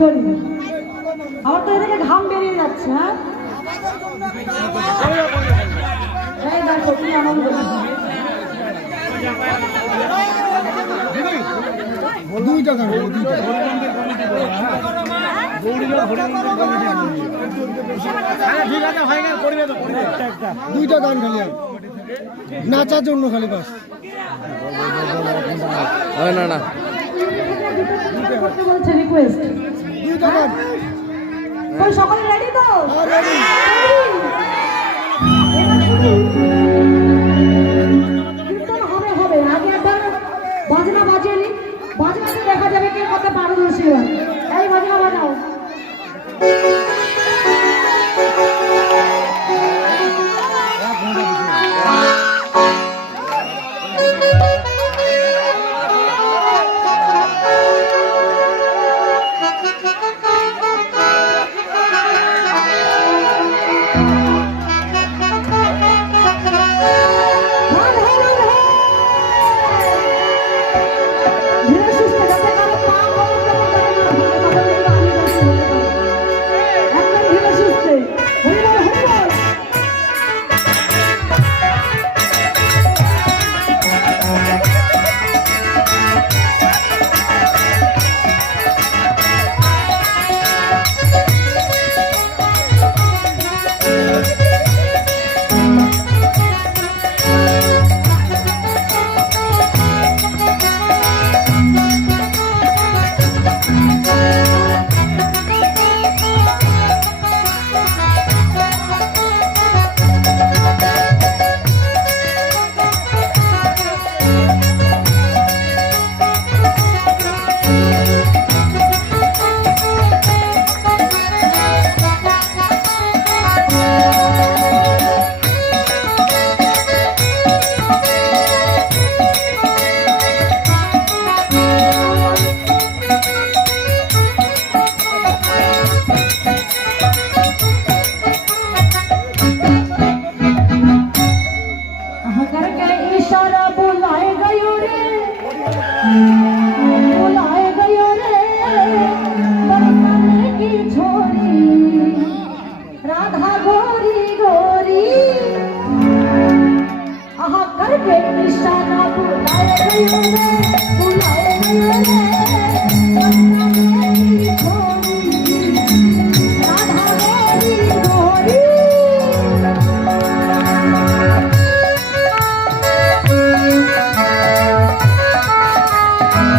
চলি। আমার তো এদিকে ঘাম বেরিয়ে যাচ্ছে। হ্যাঁ এই দেখো তুমি আনন্দ দুইটা গান খালি নাচার জন্য খালি বাস না না বলছে রিকোয়েস্ট দুইটা গান সকলে রেডি তো? কীর্তন হবে হবে আগে একবার বাজনা বাজিয়ে নি, বাজনাতে দেখা যাবে কে কত পারদর্শী হয়। এই বাজনা বাজাও। इशारा बुलाए गयो रे